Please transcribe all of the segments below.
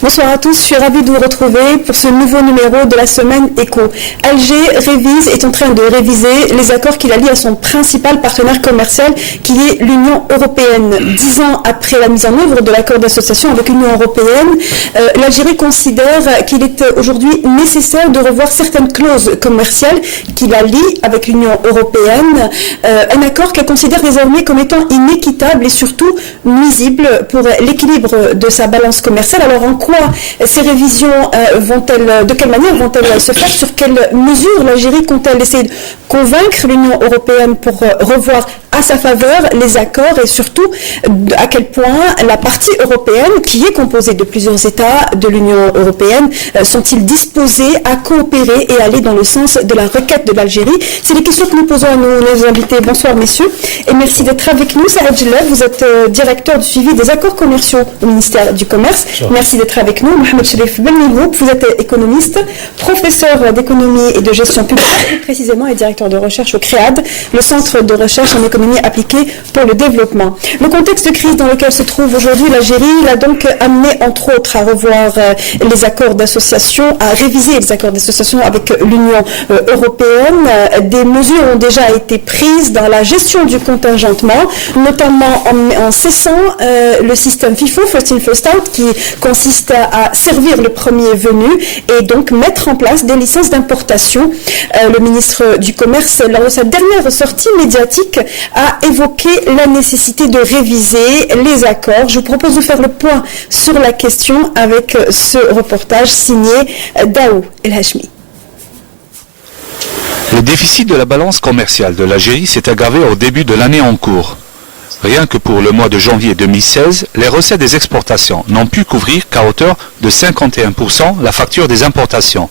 Bonsoir à tous, je suis ravie de vous retrouver pour ce nouveau numéro de la semaine Éco. Alger est en train de réviser les accords qu'il a liés à son principal partenaire commercial qui est l'Union européenne. 10 ans après la mise en œuvre de l'accord d'association avec l'Union européenne, l'Algérie considère qu'il est aujourd'hui nécessaire de revoir certaines clauses commerciales qui la lient avec l'Union européenne. Un accord qu'elle considère désormais comme étant inéquitable et surtout nuisible pour l'équilibre de sa balance commerciale. Alors en quoi ces révisions de quelle manière vont-elles se faire? Sur quelles mesures l'Algérie compte-t-elle essayer de convaincre l'Union européenne pour revoir à sa faveur les accords et surtout à quel point la partie européenne, qui est composée de plusieurs États de l'Union européenne, sont-ils disposés à coopérer et aller dans le sens de la requête de l'Algérie? C'est les questions que nous posons à nos invités. Bonsoir messieurs et merci d'être avec nous. Saad Jellab, vous êtes directeur du suivi des accords commerciaux au ministère du Commerce. Merci d'être avec nous. Mohamed Cherif Belmigroup, vous êtes économiste, professeur d'économie et de gestion publique et précisément est directeur de recherche au CREAD, le centre de recherche en économie appliquée pour le développement. Le contexte de crise dans lequel se trouve aujourd'hui l'Algérie l'a donc amené entre autres à revoir les accords d'association, à réviser les accords d'association avec l'Union européenne. Des mesures ont déjà été prises dans la gestion du contingentement, notamment en cessant le système FIFO, First In First Out, qui consiste à servir le premier venu et donc mettre en place des licences d'importation. Le ministre du Commerce, lors de sa dernière sortie médiatique, a évoqué la nécessité de réviser les accords. Je vous propose de faire le point sur la question avec ce reportage signé Daou El Hachmi. Le déficit de la balance commerciale de l'Algérie s'est aggravé au début de l'année en cours. Rien que pour le mois de janvier 2016, les recettes des exportations n'ont pu couvrir qu'à hauteur de 51% la facture des importations,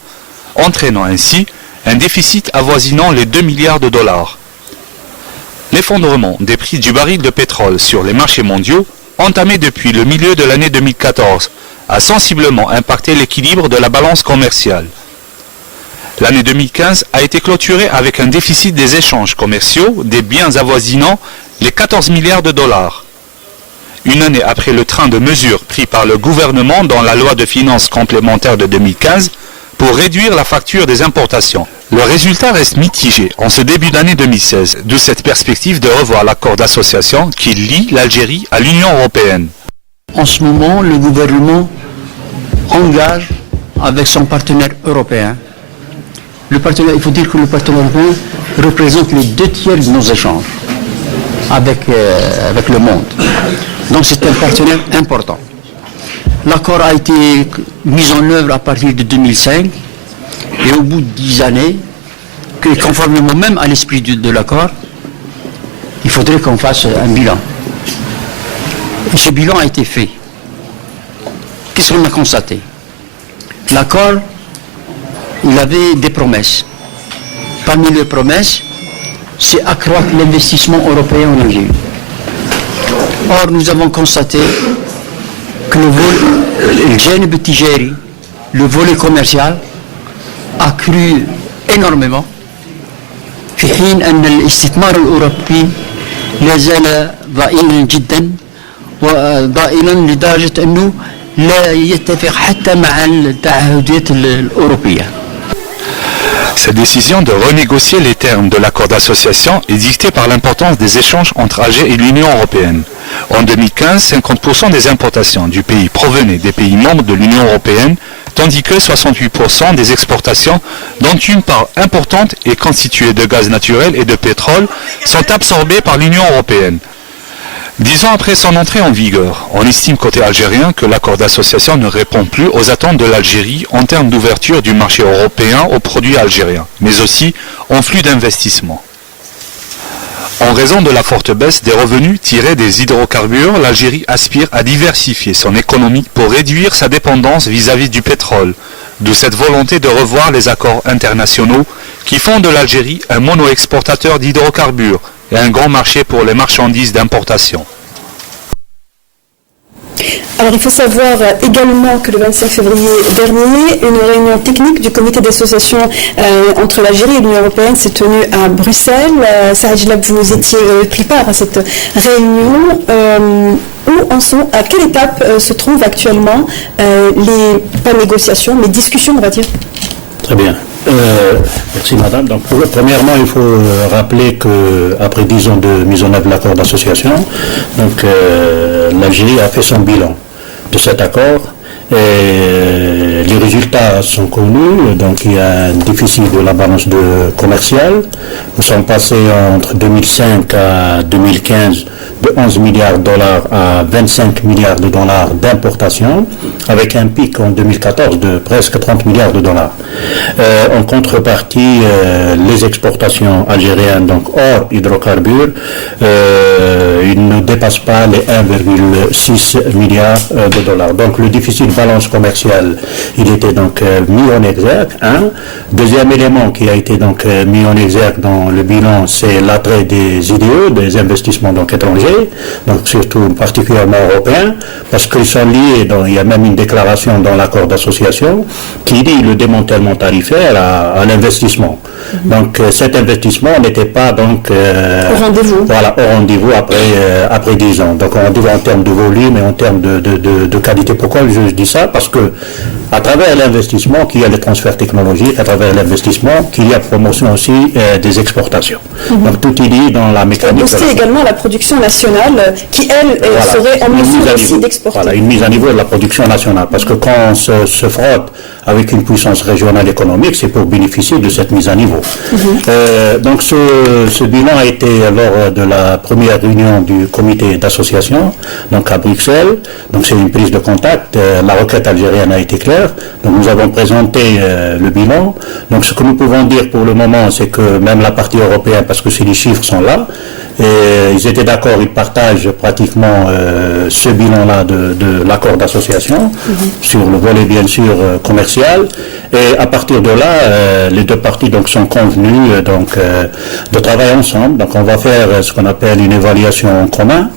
entraînant ainsi un déficit avoisinant les 2 milliards de dollars. L'effondrement des prix du baril de pétrole sur les marchés mondiaux, entamé depuis le milieu de l'année 2014, a sensiblement impacté l'équilibre de la balance commerciale. L'année 2015 a été clôturée avec un déficit des échanges commerciaux des biens avoisinant les 14 milliards de dollars. Une année après le train de mesures pris par le gouvernement dans la loi de finances complémentaire de 2015 pour réduire la facture des importations. Le résultat reste mitigé en ce début d'année 2016, d'où cette perspective de revoir l'accord d'association qui lie l'Algérie à l'Union européenne. En ce moment, le gouvernement engage avec son partenaire européen. Il faut dire que le partenaire européen représente les 2/3 de nos échanges avec le monde. Donc c'est un partenaire important. L'accord a été mis en œuvre à partir de 2005 et au bout de 10 années, conformément même à l'esprit de l'accord, il faudrait qu'on fasse un bilan. Et ce bilan a été fait. Qu'est-ce qu'on a constaté? L'accord, il avait des promesses. Parmi les promesses, c'est accroître l'investissement européen en Algérie. Or, nous avons constaté que le volet commercial a cru énormément. في حين أن الاستثمار الأوروبي لا زال ضئيلا جدا وضئيلا لدرجة أنه لا يتفق حتى مع التعهدات الأوروبية. Cette décision de renégocier les termes de l'accord d'association est dictée par l'importance des échanges entre Alger et l'Union européenne. En 2015, 50% des importations du pays provenaient des pays membres de l'Union européenne, tandis que 68% des exportations, dont une part importante est constituée de gaz naturel et de pétrole, sont absorbées par l'Union européenne. 10 ans après son entrée en vigueur, on estime côté algérien que l'accord d'association ne répond plus aux attentes de l'Algérie en termes d'ouverture du marché européen aux produits algériens, mais aussi en flux d'investissement. En raison de la forte baisse des revenus tirés des hydrocarbures, l'Algérie aspire à diversifier son économie pour réduire sa dépendance vis-à-vis du pétrole, d'où cette volonté de revoir les accords internationaux qui font de l'Algérie un mono-exportateur d'hydrocarbures, et un grand marché pour les marchandises d'importation. Alors il faut savoir également que le 25 février dernier, une réunion technique du comité d'association entre l'Algérie et l'Union européenne s'est tenue à Bruxelles. Saad Jlab, vous étiez pris part à cette réunion. À quelle étape se trouvent actuellement pas négociations, mais discussions, on va dire? Très bien. Merci madame. Donc, premièrement, il faut rappeler qu'après 10 ans de mise en œuvre de l'accord d'association, l'Algérie a fait son bilan de cet accord et les résultats sont connus. Donc il y a un déficit de la balance commerciale. Nous sommes passés entre 2005 à 2015 de 11 milliards de dollars à 25 milliards de dollars d'importation, avec un pic en 2014 de presque 30 milliards de dollars. En contrepartie, les exportations algériennes, donc hors hydrocarbures, ils ne dépassent pas les 1,6 milliards de dollars. Donc le déficit de balance commerciale, il était donc mis en exergue. Deuxième élément qui a été donc mis en exergue dans le bilan, c'est l'attrait des IDE, des investissements donc étrangers, donc surtout particulièrement européens, parce qu'ils sont liés, il y a même une déclaration dans l'accord d'association qui dit le démantèlement tarifaire à l'investissement. Donc cet investissement n'était pas donc au rendez-vous. Voilà, au rendez-vous après 10 ans. Donc au rendez-vous en termes de volume et en termes de qualité. Pourquoi je dis ça? Parce que à travers l'investissement qu'il y a le transfert technologique, à travers l'investissement qu'il y a promotion aussi des exportations. Donc tout est dit dans la mécanique. Donc c'est également la production nationale qui, elle, serait en mesure aussi d'exporter. Voilà, une mise à niveau de la production nationale. Parce que quand on se frotte avec une puissance régionale économique, c'est pour bénéficier de cette mise à niveau. Donc ce bilan a été lors de la première réunion du comité d'association, donc à Bruxelles. Donc c'est une prise de contact. La requête algérienne a été claire. Donc nous avons présenté le bilan. Donc ce que nous pouvons dire pour le moment, c'est que même la partie européenne, parce que les chiffres sont là, et ils étaient d'accord, ils partagent pratiquement ce bilan-là de l'accord d'association sur le volet bien sûr commercial. Et à partir de là, les deux parties donc sont convenues de travailler ensemble. Donc on va faire ce qu'on appelle une évaluation en commun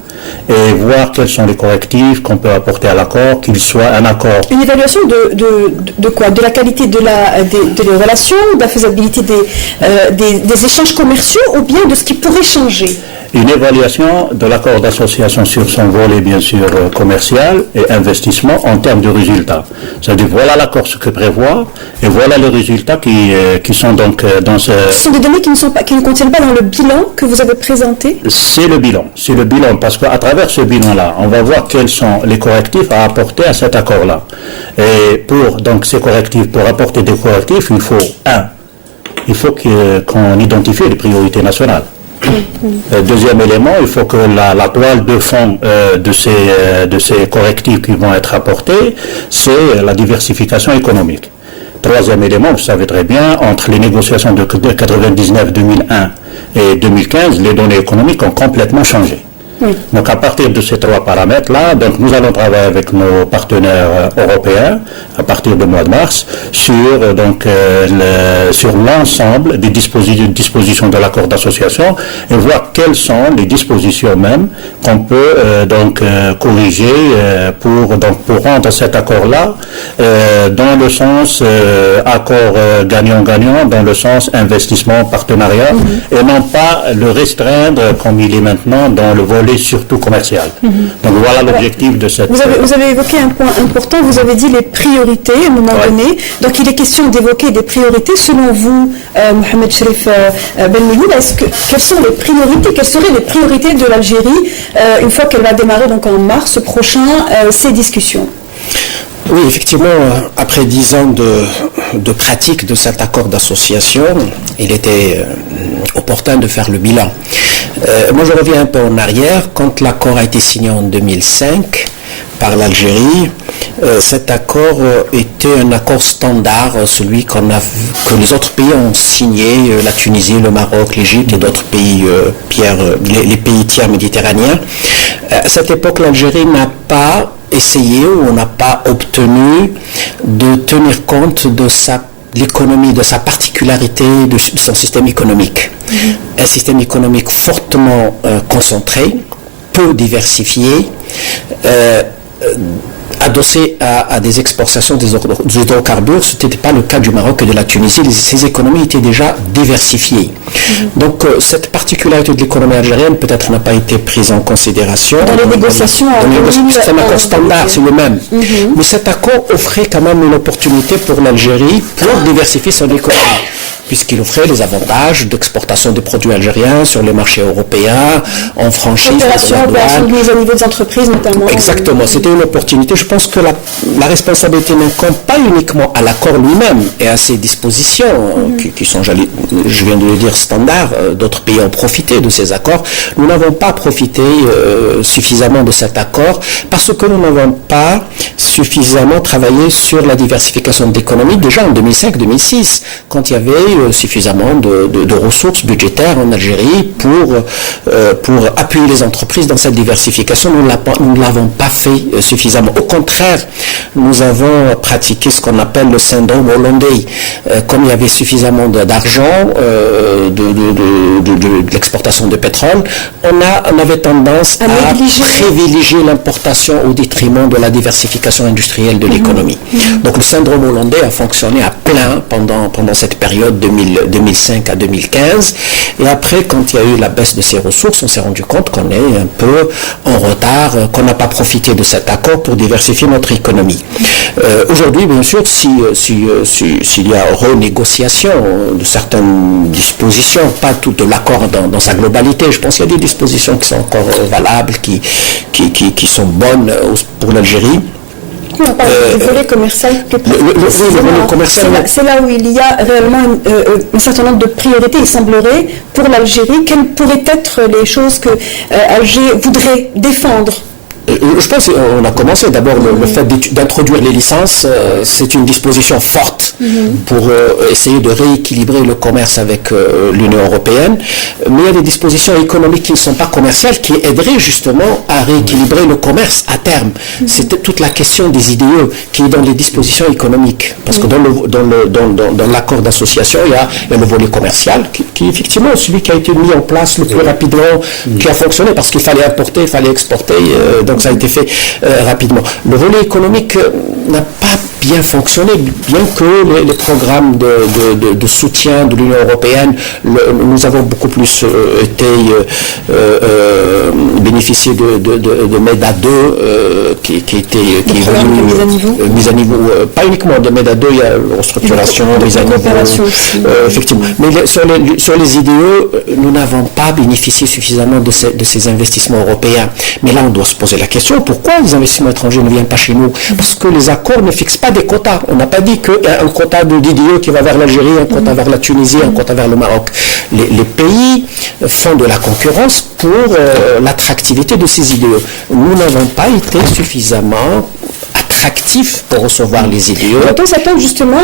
et voir quels sont les correctifs qu'on peut apporter à l'accord, qu'il soit un accord. Une évaluation de quoi? De la qualité des relations, de la faisabilité des échanges commerciaux ou bien de ce qui pourrait changer? Une évaluation de l'accord d'association sur son volet, bien sûr, commercial et investissement en termes de résultats. C'est-à-dire, voilà l'accord ce que prévoit et voilà les résultats qui sont donc dans ce... Ce sont des données qui ne contiennent pas dans le bilan que vous avez présenté? C'est le bilan, parce qu'à travers ce bilan-là, on va voir quels sont les correctifs à apporter à cet accord-là. Et pour donc ces correctifs, pour apporter des correctifs, il faut qu'on identifie les priorités nationales. Deuxième élément, il faut que la toile de fond de ces correctifs qui vont être apportés, c'est la diversification économique. Troisième élément, vous savez très bien, entre les négociations de 99, 2001 et 2015, les données économiques ont complètement changé. Donc à partir de ces trois paramètres-là, donc nous allons travailler avec nos partenaires européens à partir du mois de mars sur l'ensemble des dispositions de l'accord d'association et voir quelles sont les dispositions même qu'on peut corriger pour rendre cet accord-là dans le sens accord gagnant-gagnant, dans le sens investissement partenariat et non pas le restreindre comme il est maintenant dans le volet surtout commercial. Donc voilà l'objectif de cette... Vous avez évoqué un point important, vous avez dit les priorités à un moment donné. Donc il est question d'évoquer des priorités. Selon vous, Mohamed Cherif Ben Melloul, quelles sont les priorités, quelles seraient les priorités de l'Algérie une fois qu'elle va démarrer donc en mars prochain ces discussions? Oui, effectivement, après 10 ans de pratique de cet accord d'association, il était opportun de faire le bilan. Moi, je reviens un peu en arrière. Quand l'accord a été signé en 2005 par l'Algérie, cet accord était un accord standard, celui que les autres pays ont signé, la Tunisie, le Maroc, l'Égypte et d'autres pays, les pays tiers méditerranéens. À cette époque, l'Algérie n'a pas essayé ou on n'a pas obtenu de tenir compte de sa l'économie, de sa particularité, de son système économique. Un système économique fortement concentré, peu diversifié, adossé à des exportations des hydrocarbures. Ce n'était pas le cas du Maroc et de la Tunisie. Ces économies étaient déjà diversifiées. Donc cette particularité de l'économie algérienne peut-être n'a pas été prise en considération. Dans les négociations, c'est un accord standard, c'est le même. Mais cet accord offrait quand même une opportunité pour l'Algérie pour diversifier son économie, puisqu'il offrait les avantages d'exportation des produits algériens sur les marchés européens, en franchise, opération de mise à niveau des entreprises notamment. Exactement, c'était une opportunité. Je pense que la responsabilité n'incombe pas uniquement à l'accord lui-même et à ses dispositions, qui sont, je viens de le dire, standards. D'autres pays ont profité de ces accords. Nous n'avons pas profité suffisamment de cet accord parce que nous n'avons pas suffisamment travaillé sur la diversification de l'économie déjà en 2005-2006, quand il y avait suffisamment de ressources budgétaires en Algérie pour appuyer les entreprises dans cette diversification. Nous ne l'avons pas fait suffisamment. Au contraire, nous avons pratiqué ce qu'on appelle le syndrome hollandais. Comme il y avait suffisamment d'argent de l'exportation de pétrole, on avait tendance à privilégier l'importation au détriment de la diversification industrielle de l'économie. Donc le syndrome hollandais a fonctionné à plein pendant cette période 2005 à 2015. Et après, quand il y a eu la baisse de ces ressources, on s'est rendu compte qu'on est un peu en retard, qu'on n'a pas profité de cet accord pour diversifier notre économie. Aujourd'hui, bien sûr, s'il y a renégociation de certaines dispositions, pas tout de l'accord dans sa globalité, je pense qu'il y a des dispositions qui sont encore valables, qui sont bonnes pour l'Algérie. On parle du volet commercial. C'est là où il y a réellement un certain nombre de priorités. Il semblerait, pour l'Algérie, quelles pourraient être les choses que Alger voudrait défendre? Je pense qu'on a commencé d'abord le fait d'introduire les licences, c'est une disposition forte pour essayer de rééquilibrer le commerce avec l'Union européenne, mais il y a des dispositions économiques qui ne sont pas commerciales qui aideraient justement à rééquilibrer le commerce à terme. C'est toute la question des IDE qui est dans les dispositions économiques, parce que dans l'accord d'association, il y a le volet commercial qui effectivement est celui qui a été mis en place le plus rapidement, qui a fonctionné parce qu'il fallait importer, il fallait exporter, donc ça a été fait rapidement. Le volet économique n'a pas bien fonctionné, bien que les programmes de soutien de l'Union européenne, nous avons beaucoup plus bénéficié de MEDA 2 qui est mise à niveau, pas uniquement de MEDA 2, il y a restructuration, mise à niveau, effectivement. Mais sur les IDE, nous n'avons pas bénéficié suffisamment de ces investissements européens. Mais là, on doit se poser la question, pourquoi les investissements étrangers ne viennent pas chez nous? Parce que les accords ne fixent pas des quotas. On n'a pas dit qu'il y a un quota d'IDE qui va vers l'Algérie, un quota vers la Tunisie, un quota vers le Maroc. Les pays font de la concurrence pour l'attractivité de ces IDE. Nous n'avons pas été suffisamment attractifs pour recevoir les IDE. On s'attend justement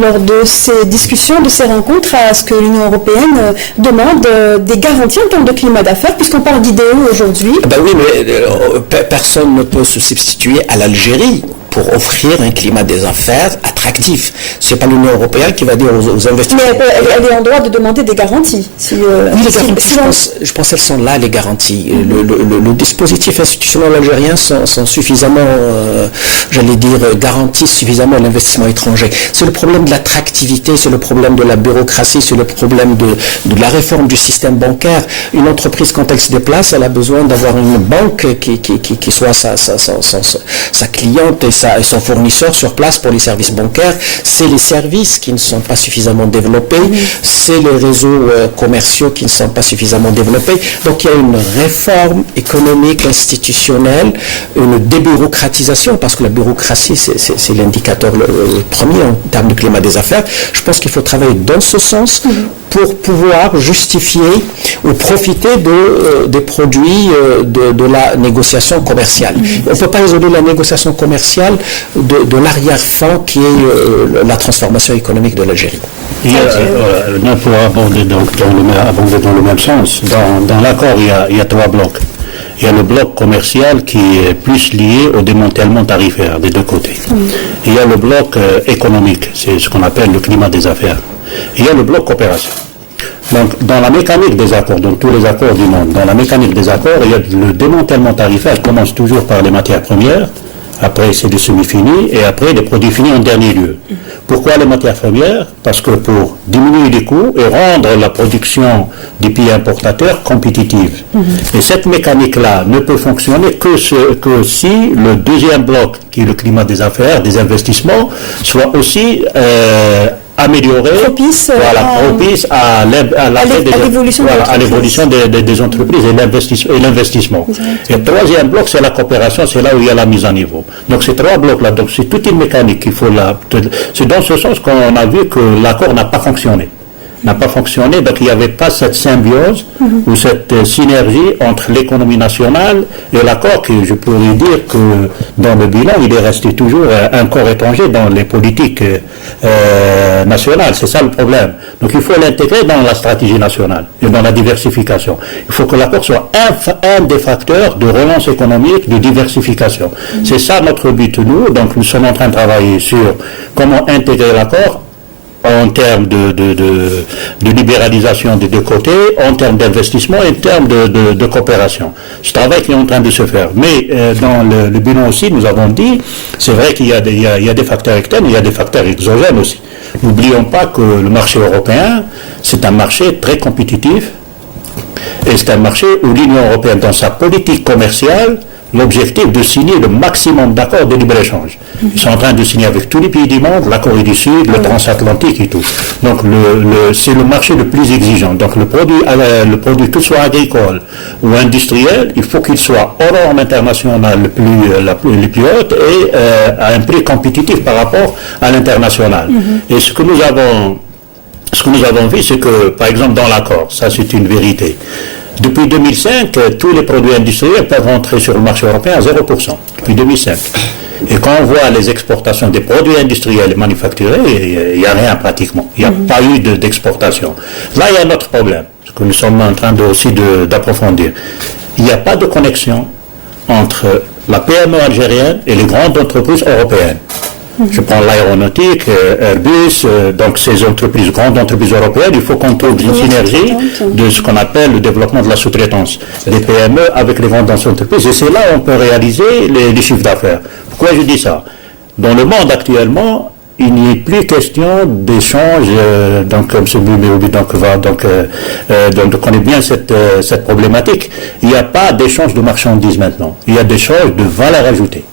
lors de ces discussions, de ces rencontres, à ce que l'Union européenne demande des garanties en termes de climat d'affaires, puisqu'on parle d'IDE aujourd'hui. Ben oui, mais personne ne peut se substituer à l'Algérie pour offrir un climat des affaires attractif. Ce n'est pas l'Union européenne qui va dire aux investisseurs. Mais elle est en droit de demander des garanties. Je pense qu'elles sont là, les garanties. Le dispositif institutionnel algérien sont suffisamment, j'allais dire, garantissent suffisamment l'investissement étranger. C'est le problème de l'attractivité, c'est le problème de la bureaucratie, c'est le problème de la réforme du système bancaire. Une entreprise, quand elle se déplace, elle a besoin d'avoir une banque qui soit sa cliente et son fournisseur sur place pour les services bancaires. C'est les services qui ne sont pas suffisamment développés, c'est les réseaux commerciaux qui ne sont pas suffisamment développés. Donc il y a une réforme économique, institutionnelle, une débureaucratisation, parce que la bureaucratie, c'est l'indicateur le premier en termes de climat des affaires. Je pense qu'il faut travailler dans ce sens pour pouvoir justifier ou profiter des produits de la négociation commerciale. On ne peut pas résoudre la négociation commerciale de l'arrière-fond qui est la transformation économique de l'Algérie. Pour aborder dans le même sens, dans l'accord, il y a trois blocs. Il y a le bloc commercial qui est plus lié au démantèlement tarifaire des deux côtés. Il y a le bloc économique, c'est ce qu'on appelle le climat des affaires. Il y a le bloc coopération. Donc, dans la mécanique des accords, dans tous les accords du monde, dans la mécanique des accords, il y a le démantèlement tarifaire commence toujours par les matières premières, après c'est les semi-finis, et après les produits finis en dernier lieu. Pourquoi les matières premières? Parce que pour diminuer les coûts et rendre la production des pays importateurs compétitive. Et cette mécanique-là ne peut fonctionner que si le deuxième bloc, qui est le climat des affaires, des investissements, soit aussi amélioré, propice à l'évolution des entreprises et l'investissement. Et le troisième bloc, c'est la coopération, c'est là où il y a la mise à niveau. Donc ces trois blocs-là, donc c'est toute une mécanique qu'il faut c'est dans ce sens qu'on a vu que l'accord n'a pas fonctionné. Donc il n'y avait pas cette symbiose ou cette synergie entre l'économie nationale et l'accord, que je pourrais dire que dans le bilan, il est resté toujours un corps étranger dans les politiques nationales. C'est ça le problème. Donc il faut l'intégrer dans la stratégie nationale et dans la diversification. Il faut que l'accord soit un des facteurs de relance économique, de diversification. C'est ça notre but, nous. Donc nous sommes en train de travailler sur comment intégrer l'accord en termes de libéralisation des deux côtés, en termes d'investissement et en termes de coopération. Ce travail qui est en train de se faire. Mais dans le bilan aussi, nous avons dit, c'est vrai qu'il y a des facteurs externes, il y a des facteurs exogènes aussi. N'oublions pas que le marché européen, c'est un marché très compétitif et c'est un marché où l'Union européenne, dans sa politique commerciale, l'objectif de signer le maximum d'accords de libre-échange. Ils sont en train de signer avec tous les pays du monde, la Corée du Sud, le transatlantique et tout. Donc c'est le marché le plus exigeant. Donc le produit, que ce soit agricole ou industriel, il faut qu'il soit aux normes internationales les plus hautes et à un prix compétitif par rapport à l'international. Et ce que nous avons vu, c'est que, par exemple, dans l'accord, ça c'est une vérité. Depuis 2005, tous les produits industriels peuvent rentrer sur le marché européen à 0%, depuis 2005. Et quand on voit les exportations des produits industriels et manufacturés, il n'y a rien pratiquement. Il n'y a pas eu d'exportation. Là, il y a un autre problème, ce que nous sommes en train d'approfondir. Il n'y a pas de connexion entre la PME algérienne et les grandes entreprises européennes. Je prends l'aéronautique, Airbus, donc ces grandes entreprises européennes, il faut qu'on trouve une synergie de ce qu'on appelle le développement de la sous-traitance des PME avec les grandes entreprises. Et c'est là où on peut réaliser les chiffres d'affaires. Pourquoi je dis ça? Dans le monde actuellement, il n'y est plus question d'échange, donc comme ce donc connaît bien cette problématique. Il n'y a pas d'échange de marchandises maintenant. Il y a d'échange de valeur ajoutée.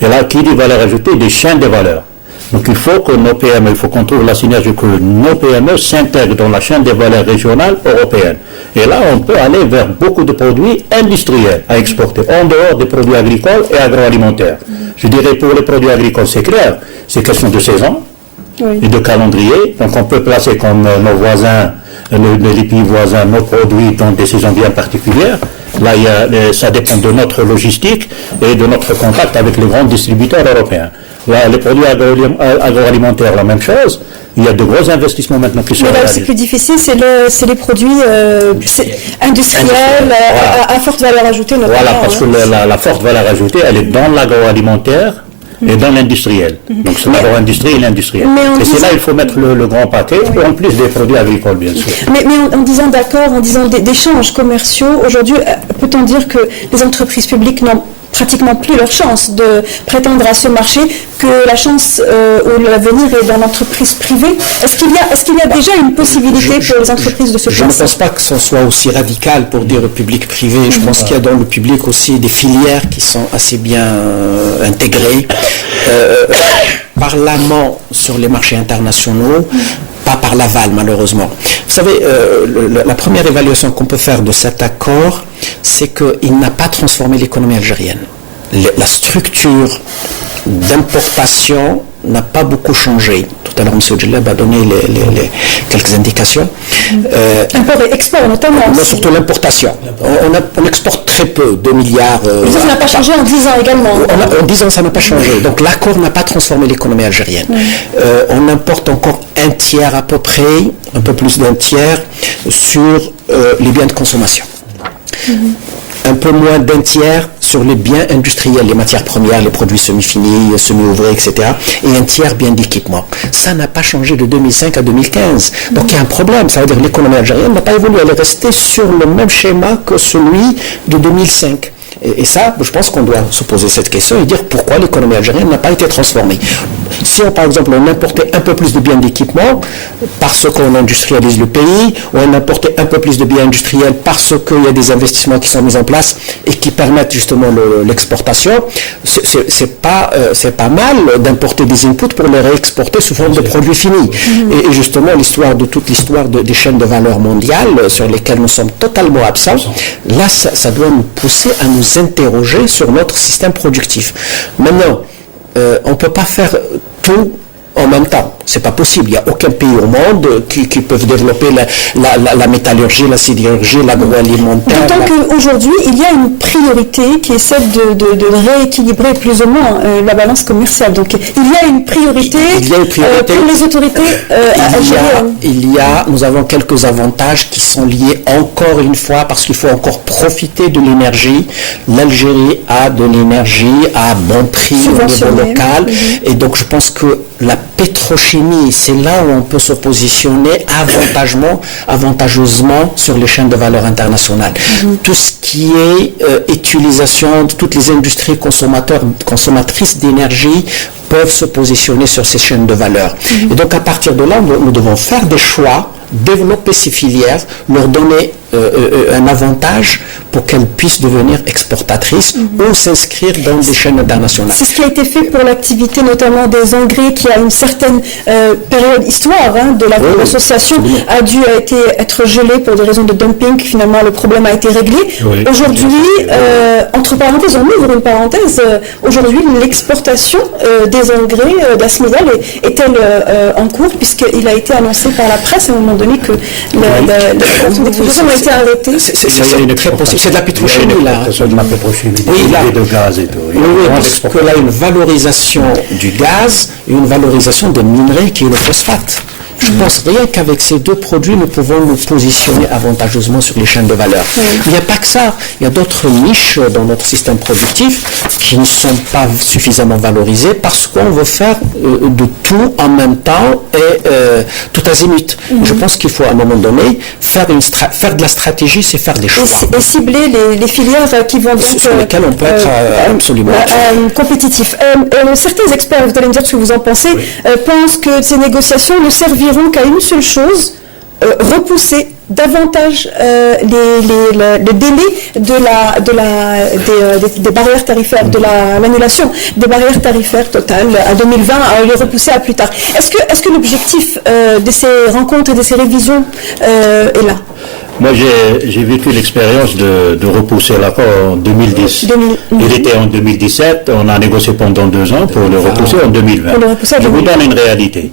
Et là, qui dit valeur ajoutée, des chaînes de valeur. Donc il faut que nos PME, il faut qu'on trouve la synergie, que nos PME s'intègrent dans la chaîne des valeurs régionales européennes. Et là, on peut aller vers beaucoup de produits industriels à exporter, en dehors des produits agricoles et agroalimentaires. Je dirais pour les produits agricoles, c'est clair, c'est question de saison et de calendrier. Donc on peut placer comme nos voisins, les pays voisins, nos produits dans des saisons bien particulières. Là, ça dépend de notre logistique et de notre contact avec les grands distributeurs européens. Là, les produits agroalimentaires, la même chose. Il y a de gros investissements maintenant qui sont réalisés. C'est plus difficile, c'est les produits industriels à forte valeur ajoutée. Notamment, voilà, parce que la forte valeur ajoutée, elle est dans l'agroalimentaire et dans l'industriel. Donc c'est l'agro-industrie et l'industriel. Et c'est là il faut mettre le grand paquet, en plus des produits agricoles, bien sûr. Mais en disant d'accord, en disant d'échanges commerciaux, aujourd'hui, peut-on dire que les entreprises publiques n'ont pratiquement plus leur chance de prétendre à ce marché, que la chance ou l'avenir est dans l'entreprise privée? Est-ce qu'il y a déjà une possibilité pour les entreprises de se placer? Je ne pense pas que ce soit aussi radical pour dire le public-privé. Je pense qu'il y a dans le public aussi des filières qui sont assez bien intégrées par l'amont sur les marchés internationaux, pas par l'aval malheureusement. Vous savez, la première évaluation qu'on peut faire de cet accord, c'est qu'il n'a pas transformé l'économie algérienne. La structure d'importation n'a pas beaucoup changé. Tout à l'heure, M. Djellab a donné quelques indications. Import et export notamment. Mais surtout l'importation. On exporte très peu, 2 milliards. Ça n'a pas changé en 10 ans également. En 10 ans, ça n'a pas changé. Donc l'accord n'a pas transformé l'économie algérienne. On importe encore un tiers à peu près, un peu plus d'un tiers, sur les biens de consommation. un peu moins d'un tiers sur les biens industriels, les matières premières, les produits semi-finis, semi-ouvrés, etc. Et un tiers biens d'équipement. Ça n'a pas changé de 2005 à 2015. Donc il y a un problème. Ça veut dire que l'économie algérienne n'a pas évolué. Elle est restée sur le même schéma que celui de 2005. Et ça, je pense qu'on doit se poser cette question et dire pourquoi l'économie algérienne n'a pas été transformée. Si, par exemple, on importait un peu plus de biens d'équipement parce qu'on industrialise le pays, ou on importait un peu plus de biens industriels parce qu'il y a des investissements qui sont mis en place et qui permettent justement l'exportation, c'est pas mal d'importer des inputs pour les réexporter sous forme de produits finis. Et justement, toute l'histoire des chaînes de valeur mondiales sur lesquelles nous sommes totalement absents, là, ça doit nous pousser à nous interroger sur notre système productif. Maintenant, on ne peut pas faire tout en même temps. C'est pas possible. Il n'y a aucun pays au monde qui peuvent développer la métallurgie, la sidérurgie, l'agroalimentaire. D'autant qu'aujourd'hui, il y a une priorité qui est celle de rééquilibrer plus ou moins la balance commerciale. Donc, il y a une priorité, pour les autorités algériennes. Nous avons quelques avantages qui sont liés encore une fois parce qu'il faut encore profiter de l'énergie. L'Algérie a de l'énergie à bon prix au niveau local. Et donc, je pense que la pétrochimie, c'est là où on peut se positionner avantageusement sur les chaînes de valeur internationales. Tout ce qui est utilisation de toutes les industries consommatrices d'énergie peuvent se positionner sur ces chaînes de valeur. Et donc à partir de là, nous devons faire des choix, développer ces filières, leur donner un avantage pour qu'elles puissent devenir exportatrices ou s'inscrire dans des chaînes internationales. C'est ce qui a été fait pour l'activité notamment des engrais qui a une certaine période histoire de l'association a dû être gelée pour des raisons de dumping. Finalement, le problème a été réglé. Aujourd'hui, entre parenthèses, on ouvre une parenthèse, aujourd'hui l'exportation des engrais d'Asmodal est-elle en cours puisqu'il a été annoncé par la presse à un moment donné que l'exportation a été arrêtée. C'est de la pétrochimie, là. C'est de la pétrochimie, de gaz et tout. Oui, parce que là, une valorisation du gaz et une valorisation des minerais qui est le phosphate. Je pense rien qu'avec ces deux produits, nous pouvons nous positionner avantageusement sur les chaînes de valeur. Il n'y a pas que ça. Il y a d'autres niches dans notre système productif qui ne sont pas suffisamment valorisées parce qu'on veut faire de tout en même temps et tout azimut. Je pense qu'il faut à un moment donné faire de la stratégie, c'est faire des choix. Et cibler les filières qui vont donc... Sur lesquelles on peut être absolument compétitifs. Certains experts, vous allez me dire ce que vous en pensez, pensent que ces négociations ne serviront qu'à une seule chose, repousser davantage le délai des barrières tarifaires, de l'annulation des barrières tarifaires totales à 2020, à le repousser à plus tard. Est-ce que l'objectif de ces rencontres et de ces révisions est là? Moi, j'ai vécu l'expérience de repousser l'accord en 2010. Il était en 2017, on a négocié pendant 2 ans pour le repousser en 2020. Je vous donne une réalité.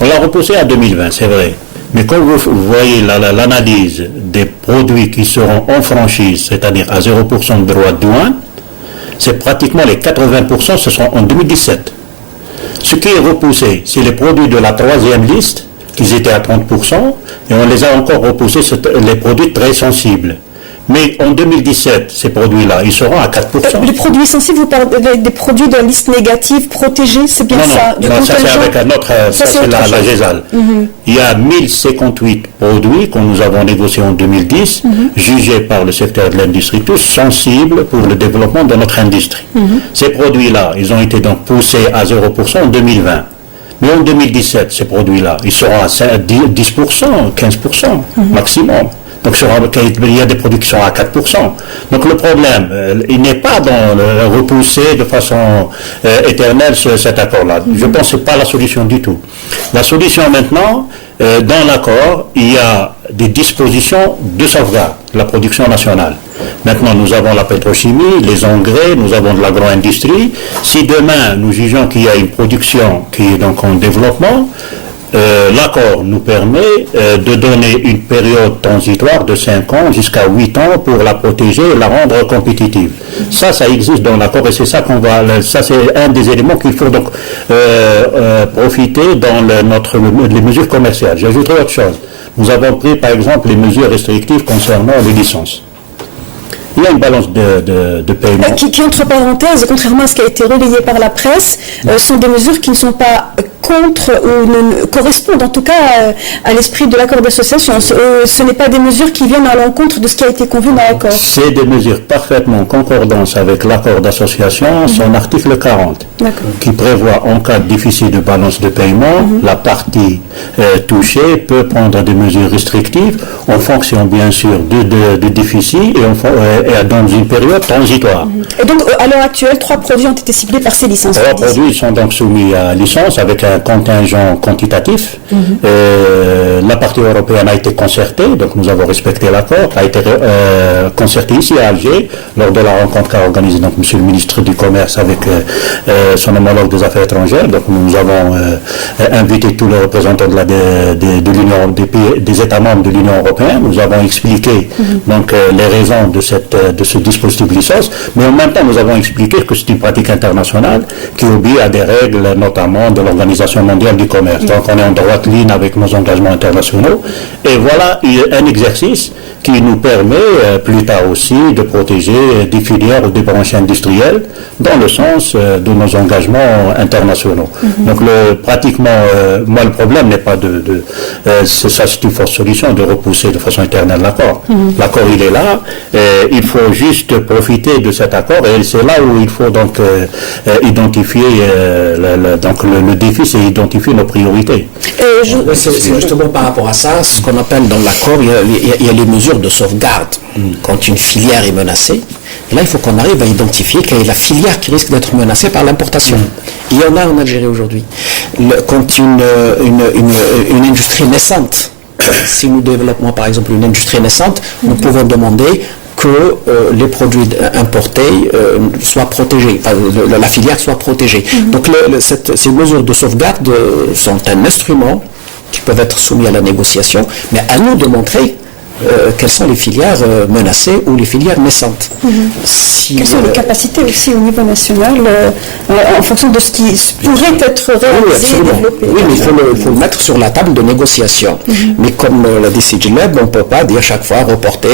On l'a repoussé à 2020, c'est vrai. Mais quand vous voyez l'analyse des produits qui seront en franchise, c'est-à-dire à 0% de droit de douane, c'est pratiquement les 80%, ce seront en 2017. Ce qui est repoussé, c'est les produits de la 3e liste, qui étaient à 30%, et on les a encore repoussés, les produits très sensibles. Mais en 2017, ces produits-là, ils seront à 4%. Les produits sensibles, vous parlez des produits de la liste négative protégée, c'est bien ça? Non, ça c'est avec un autre, ça c'est la GESAL. Il y a 1058 produits que nous avons négociés en 2010, jugés par le secteur de l'industrie, tous sensibles pour le développement de notre industrie. Ces produits-là, ils ont été donc poussés à 0% en 2020. Mais en 2017, ces produits-là, ils seront à 10%, 15% maximum. Donc il y a des produits qui sont à 4%. Donc le problème, il n'est pas dans le repousser de façon éternelle cet accord-là. Je pense que ce n'est pas la solution du tout. La solution maintenant, dans l'accord, il y a des dispositions de sauvegarde de la production nationale. Maintenant, nous avons la pétrochimie, les engrais, nous avons de l'agro-industrie. Si demain, nous jugeons qu'il y a une production qui est donc en développement, l'accord nous permet de donner une période transitoire de 5 ans jusqu'à 8 ans pour la protéger et la rendre compétitive. Ça existe dans l'accord et c'est ça ça c'est un des éléments qu'il faut donc profiter dans les mesures commerciales. J'ajouterai autre chose. Nous avons pris par exemple les mesures restrictives concernant les licences. Il y a une balance de paiement. Qui, entre parenthèses, contrairement à ce qui a été relayé par la presse, sont des mesures qui ne sont pas contre ou ne correspondent en tout cas à l'esprit de l'accord d'association. Ce n'est pas des mesures qui viennent à l'encontre de ce qui a été convenu dans l'accord. C'est des mesures parfaitement en concordance avec l'accord d'association, son article 40, qui prévoit en cas de déficit de balance de paiement, la partie touchée peut prendre des mesures restrictives en fonction bien sûr du déficit et dans une période transitoire. Et donc à l'heure actuelle, 3 produits ont été ciblés par ces licences. 3 produits sont donc soumis à licence avec un contingent quantitatif. La partie européenne a été concertée, donc nous avons respecté l'accord, a été concertée ici à Alger, lors de la rencontre qu'a organisée donc Monsieur le ministre du Commerce avec son homologue des Affaires étrangères. Donc nous avons invité tous les représentants de l'Union, des États membres de l'Union européenne. Nous avons expliqué donc les raisons de ce dispositif de licence, mais en même temps nous avons expliqué que c'est une pratique internationale qui obéit à des règles, notamment de l'Organisation mondiale du commerce. Donc on est en droite ligne avec nos engagements internationaux. Et voilà un exercice qui nous permet plus tard aussi de protéger des filières ou des branches industrielles dans le sens de nos engagements internationaux. Donc pratiquement, moi le problème n'est pas c'est une fausse solution de repousser de façon éternelle l'accord. L'accord il est là, il faut juste profiter de cet accord et c'est là où il faut donc identifier le défi, c'est identifier nos priorités. C'est justement par rapport à ça, ce qu'on appelle dans l'accord, il y a les mesures de sauvegarde quand une filière est menacée. Et là, il faut qu'on arrive à identifier quelle est la filière qui risque d'être menacée par l'importation. Il y en a en Algérie aujourd'hui. Quand une industrie naissante, si nous développons par exemple une industrie naissante, nous pouvons demander que les produits importés soient protégés, enfin, la filière soit protégée. Donc ces mesures de sauvegarde sont un instrument qui peuvent être soumis à la négociation, mais à nous de montrer quelles sont les filières menacées ou les filières naissantes. Quelles sont les capacités aussi au niveau national en fonction de ce qui pourrait être réalisé et développé. Oui, mais il faut le mettre sur la table de négociation. Mais comme l'a dit Sidjileb, on ne peut pas dire chaque fois reporter.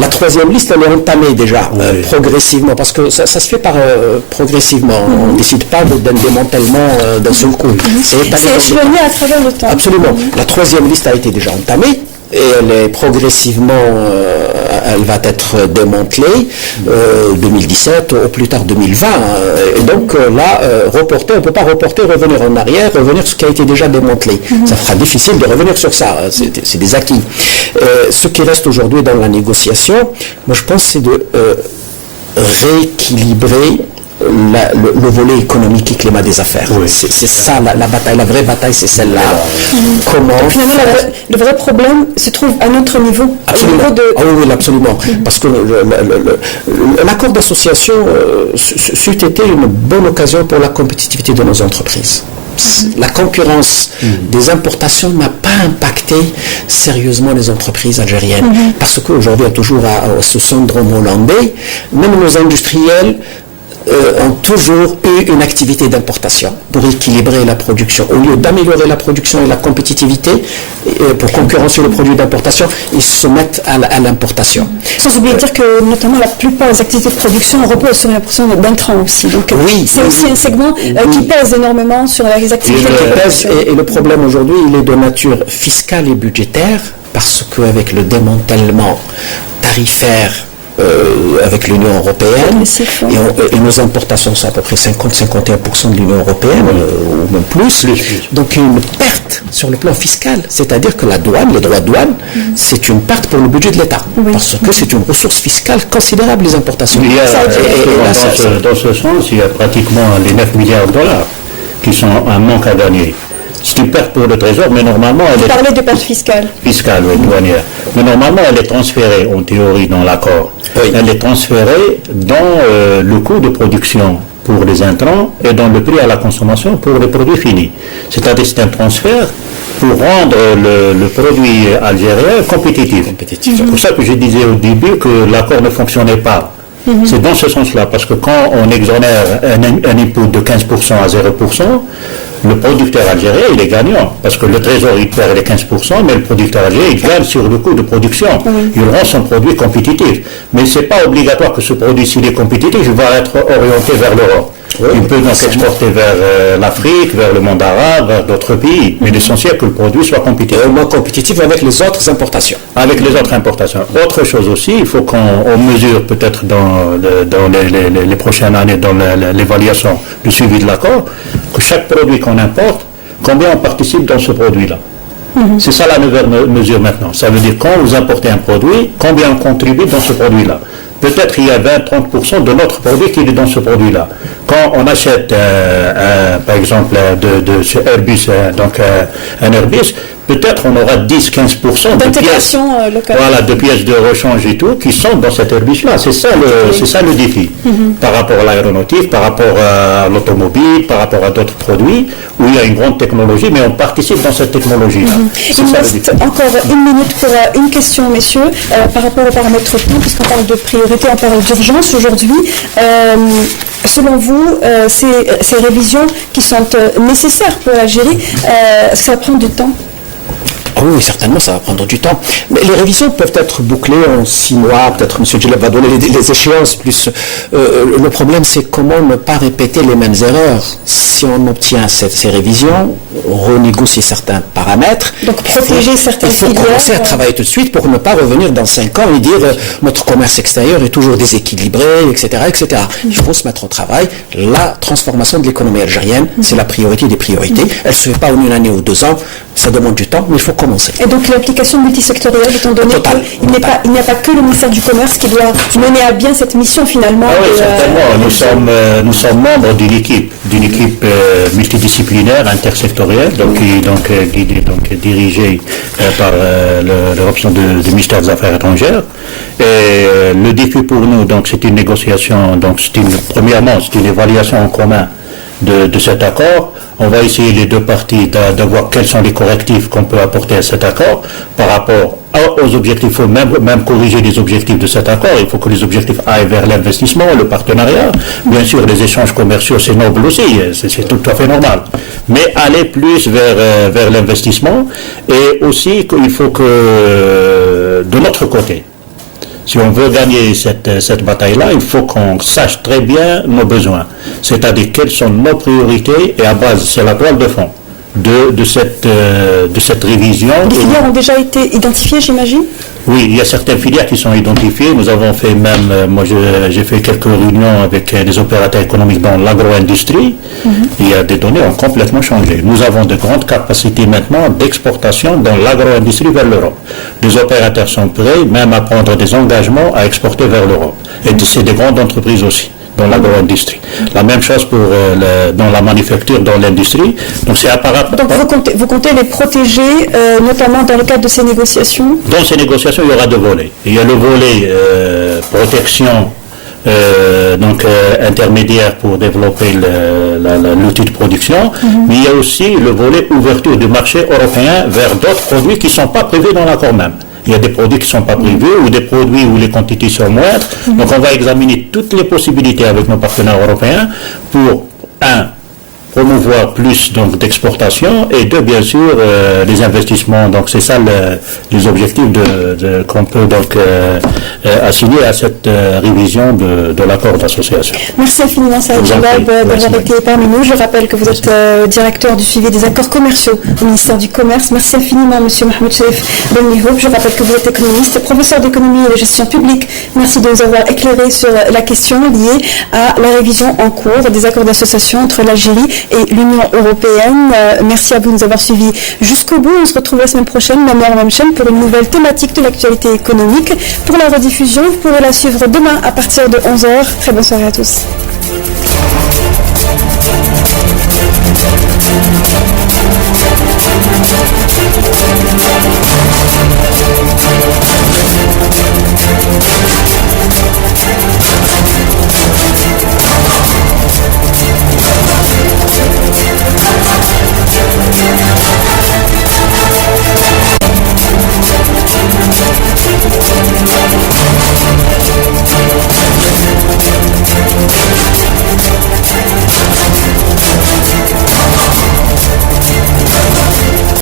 La 3e liste, elle est entamée déjà progressivement, parce que ça se fait progressivement. On ne décide pas d'un démantèlement d'un seul coup. C'est échelonné à travers le temps. Absolument. La 3e liste a été déjà entamée. Et elle est progressivement, elle va être démantelée 2017 au plus tard 2020. Et donc là, reporter, on ne peut pas reporter, revenir en arrière, revenir sur ce qui a été déjà démantelé. Ça sera difficile de revenir sur ça. C'est des acquis. Ce qui reste aujourd'hui dans la négociation, moi je pense, c'est de rééquilibrer le volet économique et climat des affaires. C'est ça la bataille, la vraie bataille, c'est celle-là. Comment finalement le vrai problème se trouve à notre niveau. Absolument. Oui, absolument. Parce que l'accord d'association c'eût été une bonne occasion pour la compétitivité de nos entreprises. La concurrence des importations n'a pas impacté sérieusement les entreprises algériennes. Parce qu'aujourd'hui, il y a toujours ce syndrome hollandais, même nos industriels ont toujours eu une activité d'importation pour équilibrer la production. Au lieu d'améliorer la production et la compétitivité, pour concurrencer le produit d'importation, ils se mettent à l'importation. Sans oublier de dire que notamment la plupart des activités de production reposent sur l'importation d'intrants aussi. Donc c'est aussi un segment qui pèse énormément sur les activités de production. Et le problème aujourd'hui, il est de nature fiscale et budgétaire, parce qu'avec le démantèlement tarifaire avec l'Union européenne, et nos importations sont à peu près 50-51% de l'Union européenne, ou même plus. Donc il y a une perte sur le plan fiscal, c'est-à-dire que la douane, les droits de douane, c'est une perte pour le budget de l'État, parce que c'est une ressource fiscale considérable, les importations. Dans ce sens, il y a pratiquement les 9 milliards de dollars qui sont un manque à gagner. C'est une perte pour le Trésor, mais normalement... Vous parlez de perte fiscale. Fiscale, oui, douanière. Mais normalement, elle est transférée, en théorie, dans l'accord. Elle est transférée dans le coût de production pour les intrants et dans le prix à la consommation pour les produits finis. C'est-à-dire que c'est un transfert pour rendre le produit algérien compétitif. C'est pour ça que je disais au début que l'accord ne fonctionnait pas. C'est dans ce sens-là, parce que quand on exonère un input de 15% à 0%, Le producteur algérien, il est gagnant, parce que le trésor, il perd les 15%, mais le producteur algérien, il gagne sur le coût de production. Il rend son produit compétitif. Mais ce n'est pas obligatoire que ce produit, s'il est compétitif, il va être orienté vers l'Europe. Il peut donc exporter vers l'Afrique, vers le monde arabe, vers d'autres pays. Mais l'essentiel, que le produit soit compétitif. Au moins compétitif avec les autres importations. Avec les autres importations. Autre chose aussi, il faut qu'on mesure peut-être dans les prochaines années, dans l'évaluation du suivi de l'accord, que chaque produit qu'on importe, combien on participe dans ce produit-là. C'est ça la nouvelle mesure maintenant. Ça veut dire quand vous importez un produit, combien on contribue dans ce produit-là. Peut-être il y a 20-30% de notre produit qui est dans ce produit-là. Quand on achète, par exemple, de chez Airbus, un Airbus, peut-être on aura 10-15% de pièces, voilà, de pièces de rechange et tout, qui sont dans cet Airbus-là. C'est ça le défi. Par rapport à l'aéronautique, par rapport à l'automobile, par rapport à d'autres produits, où il y a une grande technologie, mais on participe dans cette technologie-là. Il nous reste encore une minute pour une question, messieurs, par rapport au paramètre temps, puisqu'on parle de priorité, on parle d'urgence aujourd'hui. Selon vous, ces révisions qui sont nécessaires pour l'Algérie, est-ce que ça va prendre du temps ? Oui, certainement, ça va prendre du temps. Mais les révisions peuvent être bouclées en 6 mois. Peut-être M. Djellab va donner les échéances. Plus, le problème, c'est comment ne pas répéter les mêmes erreurs. Si on obtient ces révisions, renégocier certains paramètres. Donc protéger certaines filières. Il faut commencer à travailler tout de suite pour ne pas revenir dans 5 ans et dire notre commerce extérieur est toujours déséquilibré, etc., etc. Il faut se mettre au travail. La transformation de l'économie algérienne, c'est la priorité des priorités. Elle ne se fait pas en une année ou 2 ans. Ça demande du temps, mais il faut commencer. Et donc l'application multisectorielle, étant donné qu'il n'y a pas que le ministère du Commerce qui doit mener à bien cette mission finalement. Ah oui, certainement. Nous sommes membres d'une équipe multidisciplinaire, intersectorielle, qui est dirigée par l'option du ministère des Affaires étrangères. Et le défi pour nous, donc, c'est une négociation. Donc, premièrement, c'est une évaluation en commun de cet accord. On va essayer les deux parties de voir quels sont les correctifs qu'on peut apporter à cet accord par rapport aux objectifs. Il faut même corriger les objectifs de cet accord. Il faut que les objectifs aillent vers l'investissement, le partenariat. Bien sûr, les échanges commerciaux, c'est noble aussi, c'est tout à fait normal. Mais aller plus vers l'investissement, et aussi qu'il faut que, de notre côté, si on veut gagner cette bataille-là, il faut qu'on sache très bien nos besoins, c'est-à-dire quelles sont nos priorités, et à base, c'est la toile de fond de cette révision. Les filières ont déjà été identifiées, j'imagine ? Oui, il y a certaines filières qui sont identifiées. Nous avons fait moi j'ai fait quelques réunions avec des opérateurs économiques dans l'agro-industrie. Il y a des données ont complètement changé. Nous avons de grandes capacités maintenant d'exportation dans l'agro-industrie vers l'Europe. Les opérateurs sont prêts même à prendre des engagements à exporter vers l'Europe. Et c'est des grandes entreprises aussi dans l'agro-industrie. La même chose pour dans la manufacture, dans l'industrie. Donc c'est apparemment. Donc vous comptez les protéger, notamment dans le cadre de ces négociations ? Dans ces négociations, il y aura deux volets. Il y a le volet protection intermédiaire pour développer l'outil de production, mais il y a aussi le volet ouverture du marché européen vers d'autres produits qui ne sont pas prévus dans l'accord même. Il y a des produits qui ne sont pas prévus ou des produits où les quantités sont moindres. Donc on va examiner toutes les possibilités avec nos partenaires européens pour, promouvoir plus d'exportation, et deux, bien sûr, les investissements. Donc c'est ça les objectifs qu'on peut assigner à cette révision de l'accord d'association. Merci infiniment, Saad Djellab, d'avoir été parmi nous. Je rappelle que vous êtes directeur du suivi des accords commerciaux au ministère du Commerce. Merci infiniment, Monsieur Mohamed Cherif Benlihoub. Je rappelle que vous êtes économiste, professeur d'économie et de gestion publique. Merci de nous avoir éclairé sur la question liée à la révision en cours des accords d'association entre l'Algérie et l'Union européenne. Merci à vous de nous avoir suivis jusqu'au bout. On se retrouve la semaine prochaine, même heure, même chaîne, pour une nouvelle thématique de l'actualité économique. Pour la rediffusion, vous pourrez la suivre demain à partir de 11h. Très bonne soirée à tous.